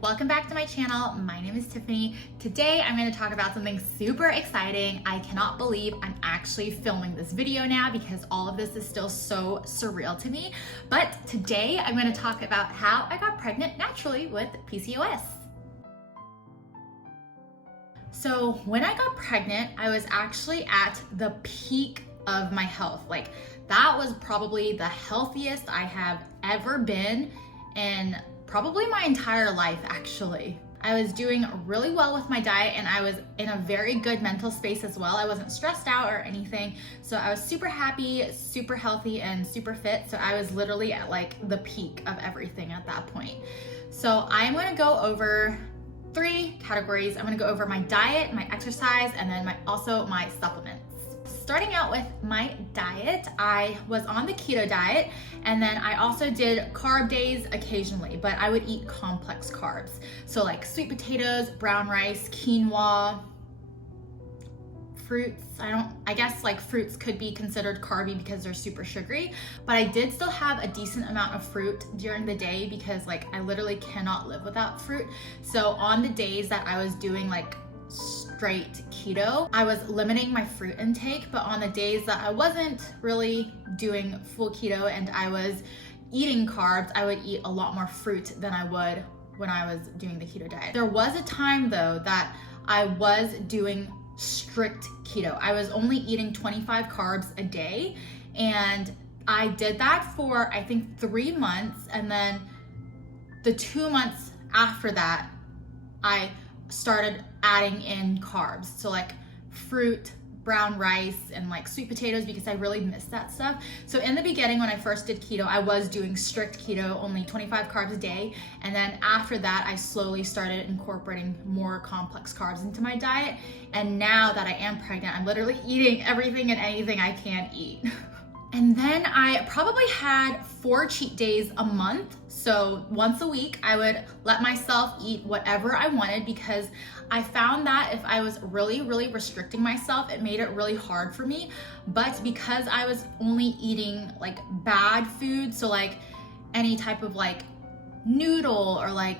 welcome back to my channel. My name is Tiffany. Today I'm going to talk about something super exciting. I cannot believe I'm actually filming this video now because all of this is still so surreal to me. But today I'm going to talk about how I got pregnant naturally with PCOS. So when I got pregnant, I was actually at the peak of my health. Like, that was probably the healthiest I have ever been in probably my entire life, actually. I was doing really well with my diet and I was in a very good mental space as well. I wasn't stressed out or anything. So I was super happy, super healthy, and super fit. So I was literally at like the peak of everything at that point. So I'm gonna go over 3 categories. I'm gonna go over my diet, my exercise, and then also my supplements. Starting out with my diet, I was on the keto diet, and then I also did carb days occasionally, but I would eat complex carbs. So like sweet potatoes, brown rice, quinoa, fruits. I guess like fruits could be considered carby because they're super sugary, but I did still have a decent amount of fruit during the day because like I literally cannot live without fruit. So on the days that I was doing like straight keto, I was limiting my fruit intake, but on the days that I wasn't really doing full keto and I was eating carbs, I would eat a lot more fruit than I would when I was doing the keto diet. There was a time though that I was doing strict keto. I was only eating 25 carbs a day, and I did that for I think 3 months, and then the 2 months after that I started adding in carbs, so like fruit, brown rice, and like sweet potatoes because I really missed that stuff. So in the beginning when I first did keto, I was doing strict keto, only 25 carbs a day, and then after that I slowly started incorporating more complex carbs into my diet, and now that I am pregnant, I'm literally eating everything and anything I can eat. And then I probably had 4 cheat days a month. So once a week, I would let myself eat whatever I wanted because I found that if I was really restricting myself, it made it really hard for me. But because I was only eating like bad food, so like any type of like noodle or like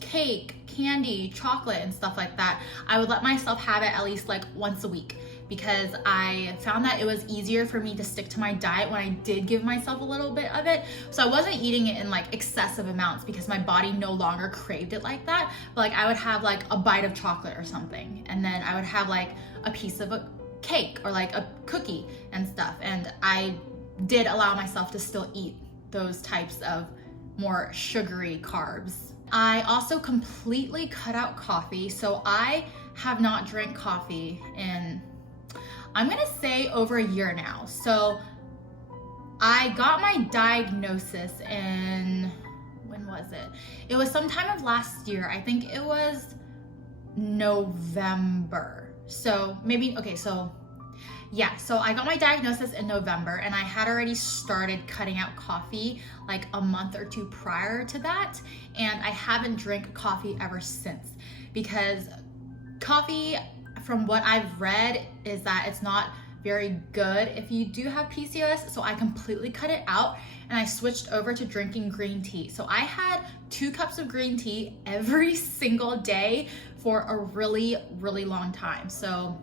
cake, candy, chocolate, and stuff like that, I would let myself have it at least like once a week, because I found that it was easier for me to stick to my diet when I did give myself a little bit of it. So I wasn't eating it in like excessive amounts because my body no longer craved it like that. But like I would have like a bite of chocolate or something, and then I would have like a piece of a cake or like a cookie and stuff. And I did allow myself to still eat those types of more sugary carbs. I also completely cut out coffee. So I have not drank coffee in, I'm gonna say, over a year now. So I got my diagnosis in, when was it? It was sometime of last year. I think it was November. So maybe, okay, so yeah, so I got my diagnosis in November, and I had already started cutting out coffee like a month or 2 prior to that, and I haven't drank coffee ever since because coffee, from what I've read, is that it's not very good if you do have PCOS. So I completely cut it out and I switched over to drinking green tea. So I had 2 cups of green tea every single day for a really long time. So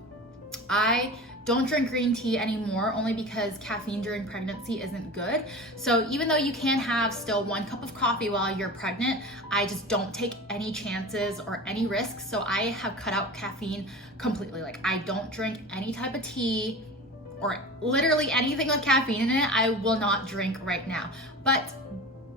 I don't drink green tea anymore, only because caffeine during pregnancy isn't good. So even though you can have still 1 cup of coffee while you're pregnant, I just don't take any chances or any risks. So I have cut out caffeine completely. Like, I don't drink any type of tea or literally anything with caffeine in it. I will not drink right now. But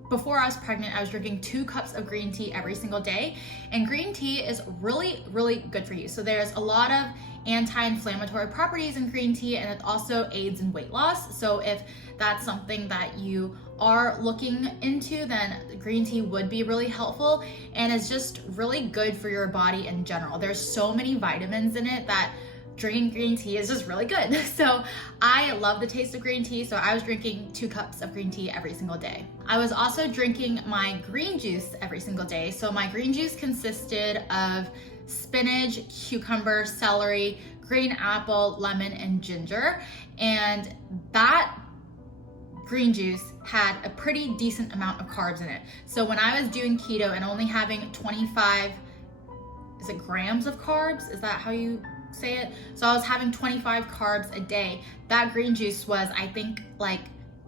before I was pregnant, I was drinking 2 cups of green tea every single day. And green tea is really good for you. So there's a lot of anti-inflammatory properties in green tea, and it also aids in weight loss. So if that's something that you are looking into, then green tea would be really helpful, and it's just really good for your body in general. There's so many vitamins in it that drinking green tea is just really good. So I love the taste of green tea, so I was drinking 2 cups of green tea every single day. I was also drinking my green juice every single day. So my green juice consisted of spinach, cucumber, celery, green apple, lemon, and ginger. And that green juice had a pretty decent amount of carbs in it. So when I was doing keto and only having 25, is it grams of carbs? Is that how you say it? So I was having 25 carbs a day. That green juice was, I think, like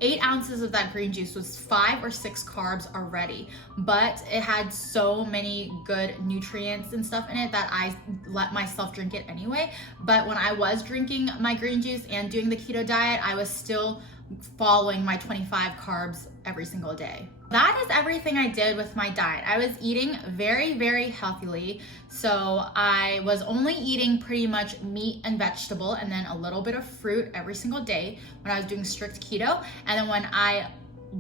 8 ounces of that green juice was 5 or 6 carbs already, but it had so many good nutrients and stuff in it that I let myself drink it anyway. But when I was drinking my green juice and doing the keto diet, I was still following my 25 carbs every single day. That is everything I did with my diet. I was eating very, very healthily. So I was only eating pretty much meat and vegetable and then a little bit of fruit every single day when I was doing strict keto. And then when I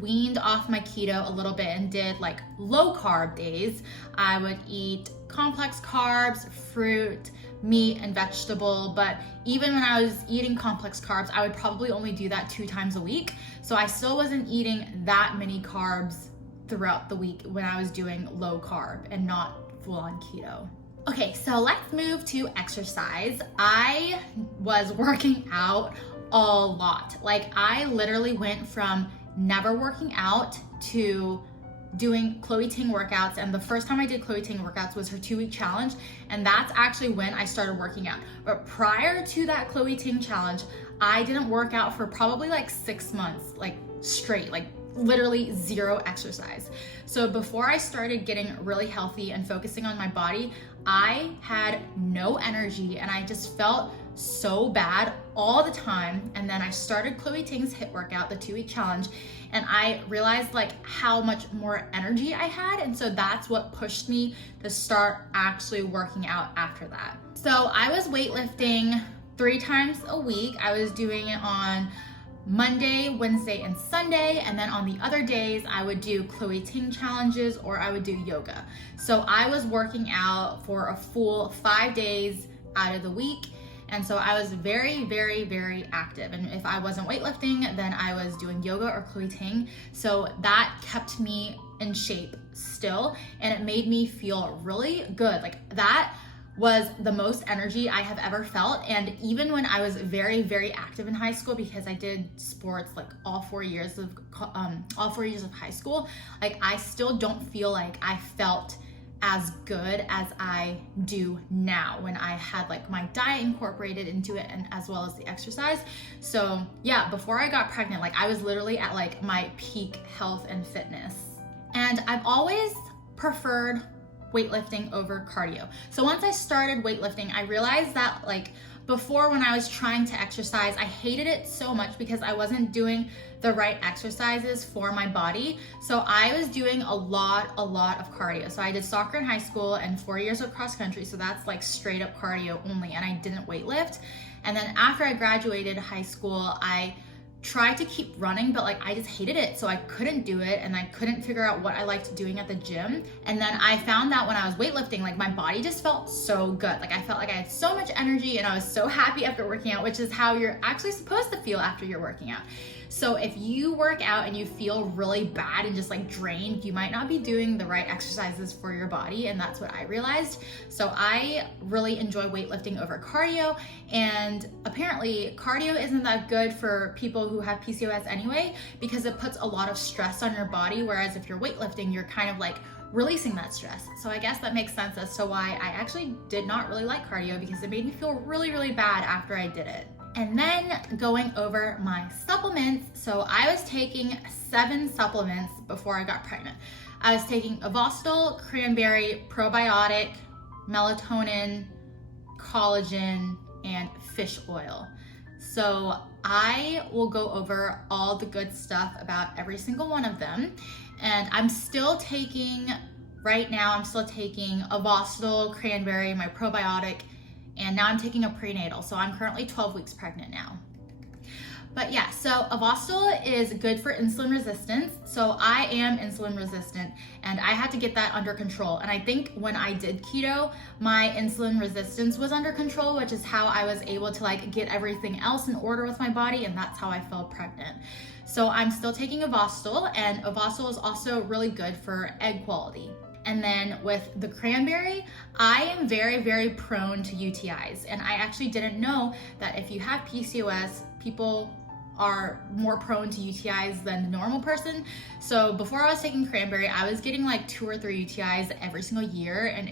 weaned off my keto a little bit and did like low carb days, I would eat complex carbs, fruit, meat, and vegetable. But even when I was eating complex carbs, I would probably only do that 2 times a week. So I still wasn't eating that many carbs throughout the week when I was doing low carb and not full on keto. Okay, so let's move to exercise. I was working out a lot. Like I literally went from never working out to doing Chloe Ting workouts, and the first time I did Chloe Ting workouts was her 2-week challenge, and that's actually when I started working out. But prior to that Chloe Ting challenge, I didn't work out for probably like 6 months, like straight, like literally 0 exercise. So before I started getting really healthy and focusing on my body, I had no energy and I just felt so bad all the time. And then I started Chloe Ting's HIIT workout, the 2-week challenge, and I realized like how much more energy I had. And so that's what pushed me to start actually working out after that. So I was weightlifting 3 times a week. I was doing it on Monday, Wednesday, and Sunday. And then on the other days, I would do Chloe Ting challenges or I would do yoga. So I was working out for a full 5 days out of the week. And so I was very, very, very active. And if I wasn't weightlifting, then I was doing yoga or Chloe Ting. So that kept me in shape still. And it made me feel really good. Like that was the most energy I have ever felt. And even when I was very, very active in high school, because I did sports like all 4 years of high school, like I still don't feel like I felt as good as I do now when I had like my diet incorporated into it and as well as the exercise. So yeah, before I got pregnant, like I was literally at like my peak health and fitness. And I've always preferred weightlifting over cardio. So once I started weightlifting, I realized that like before when I was trying to exercise, I hated it so much because I wasn't doing the right exercises for my body. So I was doing a lot of cardio. So I did soccer in high school and 4 years of cross country. So that's like straight up cardio only. And I didn't weightlift. And then after I graduated high school, I tried to keep running, but like I just hated it. So I couldn't do it and I couldn't figure out what I liked doing at the gym. And then I found that when I was weightlifting, like my body just felt so good. Like I felt like I had so much energy and I was so happy after working out, which is how you're actually supposed to feel after you're working out. So if you work out and you feel really bad and just like drained, you might not be doing the right exercises for your body. And that's what I realized. So I really enjoy weightlifting over cardio. And apparently cardio isn't that good for people who have PCOS anyway, because it puts a lot of stress on your body. Whereas if you're weightlifting, you're kind of like releasing that stress. So I guess that makes sense as to why I actually did not really like cardio, because it made me feel really, really bad after I did it. And then going over my supplements. So I was taking 7 supplements before I got pregnant. I was taking Avastal, cranberry, probiotic, melatonin, collagen, and fish oil. So I will go over all the good stuff about every single one of them. And I'm still taking, right now, I'm still taking Avastal, cranberry, my probiotic, and now I'm taking a prenatal. So I'm currently 12 weeks pregnant now. But yeah, so Avastal is good for insulin resistance. So I am insulin resistant and I had to get that under control. And I think when I did keto, my insulin resistance was under control, which is how I was able to like get everything else in order with my body. And that's how I fell pregnant. So I'm still taking Avastal, and Avastal is also really good for egg quality. And then with the cranberry, I am very, very prone to UTIs. And I actually didn't know that if you have PCOS, people are more prone to UTIs than the normal person. So before I was taking cranberry, I was getting like 2 or 3 UTIs every single year, and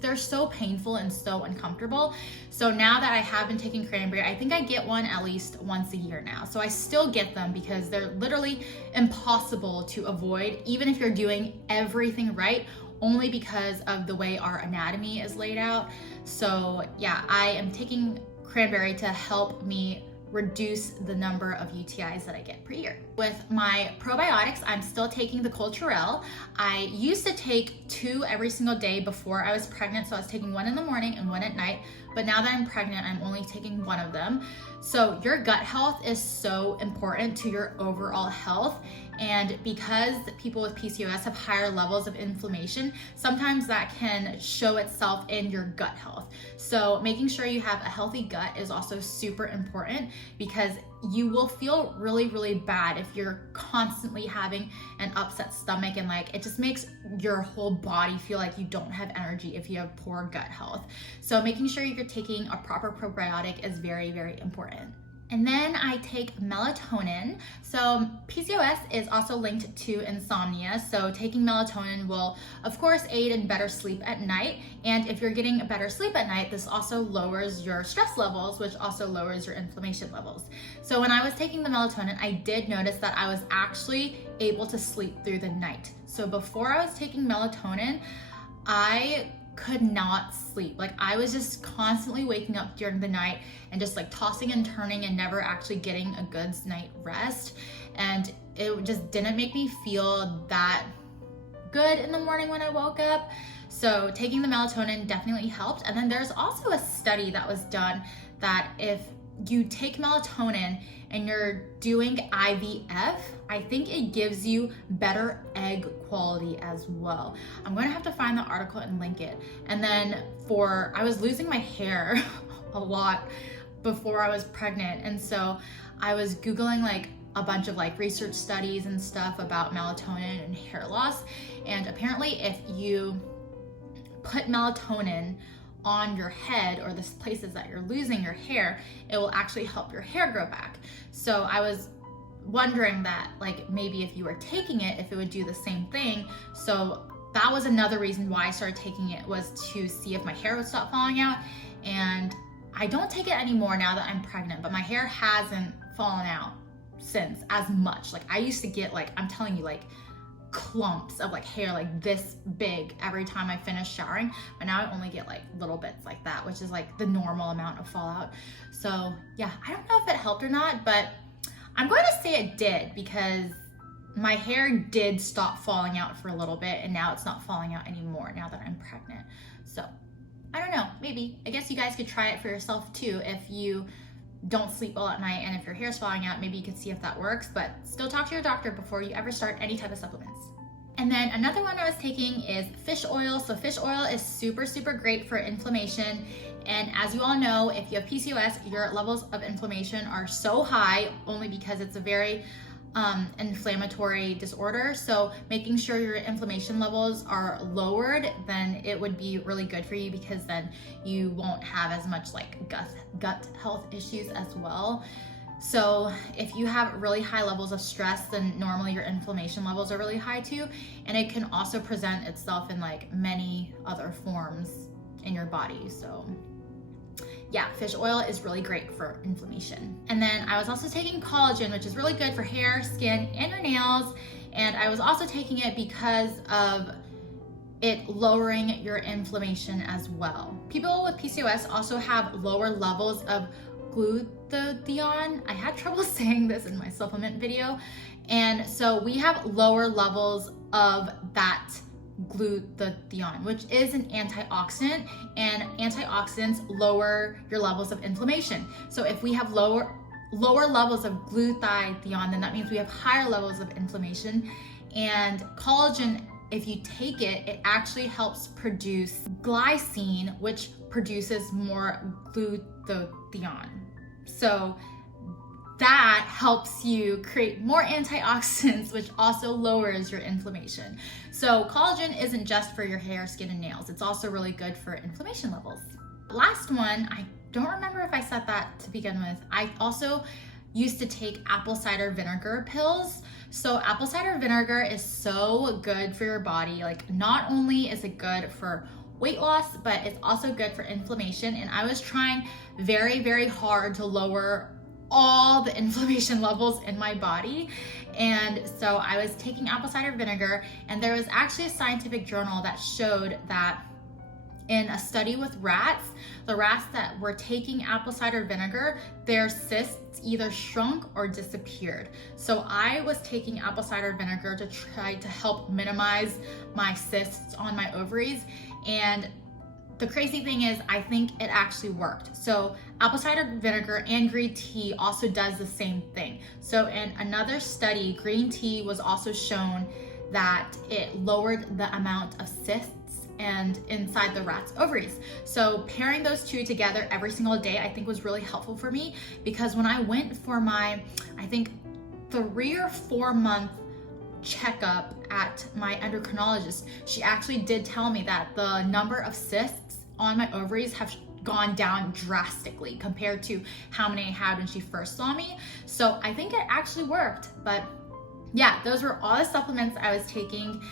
they're so painful and so uncomfortable. So now that I have been taking cranberry, I think I get one at least once a year now. So I still get them because they're literally impossible to avoid, even if you're doing everything right, only because of the way our anatomy is laid out. So yeah, I am taking cranberry to help me reduce the number of UTIs that I get per year. With my probiotics, I'm still taking the Culturelle. I used to take 2 every single day before I was pregnant, so I was taking 1 in the morning and 1 at night, but now that I'm pregnant, I'm only taking 1 of them. So your gut health is so important to your overall health, and because people with PCOS have higher levels of inflammation, sometimes that can show itself in your gut health. So making sure you have a healthy gut is also super important, because you will feel really, really bad if you're constantly having an upset stomach, and like it just makes your whole body feel like you don't have energy if you have poor gut health. So making sure you're taking a proper probiotic is very, very important. And then I take melatonin. So PCOS is also linked to insomnia. So taking melatonin will, of course, aid in better sleep at night. And if you're getting a better sleep at night, this also lowers your stress levels, which also lowers your inflammation levels. So when I was taking the melatonin, I did notice that I was actually able to sleep through the night. So before I was taking melatonin, I could not sleep. Like I was just constantly waking up during the night and just like tossing and turning and never actually getting a good night rest. And it just didn't make me feel that good in the morning when I woke up. So taking the melatonin definitely helped. And then there's also a study that was done that if you take melatonin and you're doing IVF, I think it gives you better egg quality as well. I'm gonna have to find the article and link it. And then I was losing my hair a lot before I was pregnant. And so I was Googling like a bunch of like research studies and stuff about melatonin and hair loss. And apparently if you put melatonin on your head or the places that you're losing your hair, it will actually help your hair grow back. So I was wondering that like maybe if you were taking it, if it would do the same thing. So that was another reason why I started taking it, was to see if my hair would stop falling out. And I don't take it anymore now that I'm pregnant, but my hair hasn't fallen out since as much. Like I used to get like, I'm telling you, like clumps of like hair like this big every time I finish showering, but now I only get like little bits like that, which is like the normal amount of fallout. So yeah, I don't know if it helped or not, but I'm going to say it did, because my hair did stop falling out for a little bit, and now it's not falling out anymore now that I'm pregnant. So I don't know, maybe, I guess you guys could try it for yourself too. If you don't sleep well at night and if your hair's falling out, maybe you could see if that works, but still talk to your doctor before you ever start any type of supplements. And then another one I was taking is fish oil. So fish oil is super, super great for inflammation. And as you all know, if you have PCOS, your levels of inflammation are so high only because it's a very inflammatory disorder. So making sure your inflammation levels are lowered, then it would be really good for you, because then you won't have as much like gut health issues as well. So if you have really high levels of stress, then normally your inflammation levels are really high too. And it can also present itself in like many other forms in your body. So yeah, fish oil is really great for inflammation. And then I was also taking collagen, which is really good for hair, skin, and your nails. And I was also taking it because of it lowering your inflammation as well. People with PCOS also have lower levels of glutathione. I had trouble saying this in my supplement video. And so we have lower levels of that glutathione, which is an antioxidant, and antioxidants lower your levels of inflammation. So if we have lower levels of glutathione, then that means we have higher levels of inflammation. And collagen, if you take it, it actually helps produce glycine, which produces more glutathione. So that helps you create more antioxidants, which also lowers your inflammation. So collagen isn't just for your hair, skin, and nails. It's also really good for inflammation levels. Last one, I don't remember if I said that to begin with. I also used to take apple cider vinegar pills. So apple cider vinegar is so good for your body. Like, not only is it good for weight loss, but it's also good for inflammation. And I was trying very, very hard to lower all the inflammation levels in my body. And so I was taking apple cider vinegar, and there was actually a scientific journal that showed that in a study with rats, the rats that were taking apple cider vinegar, their cysts either shrunk or disappeared. So I was taking apple cider vinegar to try to help minimize my cysts on my ovaries. And the crazy thing is, I think it actually worked. So apple cider vinegar and green tea also does the same thing. So in another study, green tea was also shown that it lowered the amount of cysts and inside the rat's ovaries. So pairing those two together every single day, I think was really helpful for me, because when I went for my, I think 3 or 4 month checkup at my endocrinologist, she actually did tell me that the number of cysts on my ovaries have gone down drastically compared to how many I had when she first saw me. So I think it actually worked. But yeah, those were all the supplements I was taking,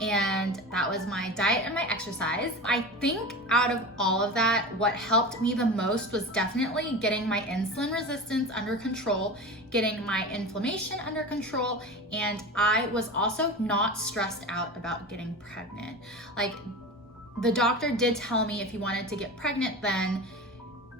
and that was my diet and my exercise. I think out of all of that, what helped me the most was definitely getting my insulin resistance under control, getting my inflammation under control, and I was also not stressed out about getting pregnant. Like, the doctor did tell me if you wanted to get pregnant, then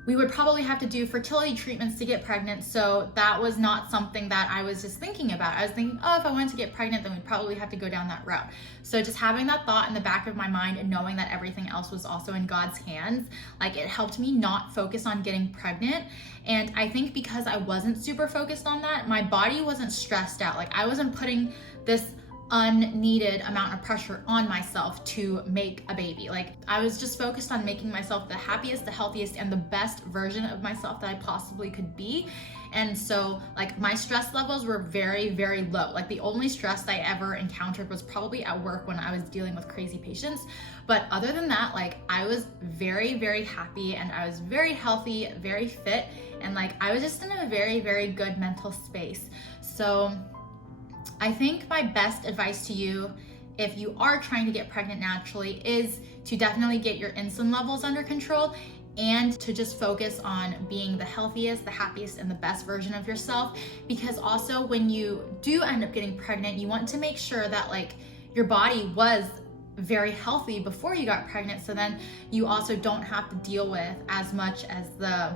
we would probably have to do fertility treatments to get pregnant. So that was not something that I was just thinking about. I was thinking, oh, if I wanted to get pregnant, then we'd probably have to go down that route. So just having that thought in the back of my mind and knowing that everything else was also in God's hands, like, it helped me not focus on getting pregnant. And I think because I wasn't super focused on that, my body wasn't stressed out. Like, I wasn't putting this unneeded amount of pressure on myself to make a baby. Like, I was just focused on making myself the happiest, the healthiest, and the best version of myself that I possibly could be. And so, like, my stress levels were very, very low. Like, the only stress I ever encountered was probably at work when I was dealing with crazy patients. But other than that, like, I was very, very happy, and I was very healthy, very fit, and like, I was just in a very, very good mental space. So I think my best advice to you, if you are trying to get pregnant naturally, is to definitely get your insulin levels under control, and to just focus on being the healthiest, the happiest, and the best version of yourself. Because also, when you do end up getting pregnant, you want to make sure that, like, your body was very healthy before you got pregnant, so then you also don't have to deal with as much as the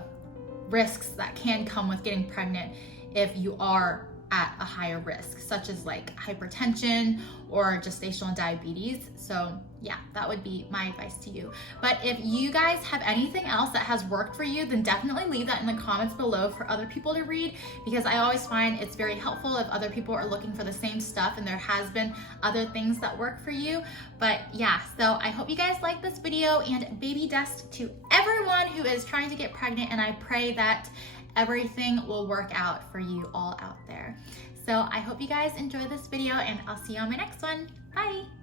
risks that can come with getting pregnant if you are at a higher risk, such as like hypertension or gestational diabetes. So yeah, that would be my advice to you. But if you guys have anything else that has worked for you, then definitely leave that in the comments below for other people to read, because I always find it's very helpful if other people are looking for the same stuff and there has been other things that work for you. But yeah, so I hope you guys like this video, and baby dust to everyone who is trying to get pregnant, and I pray that everything will work out for you all out there. So I hope you guys enjoy this video, and I'll see you on my next one. Bye.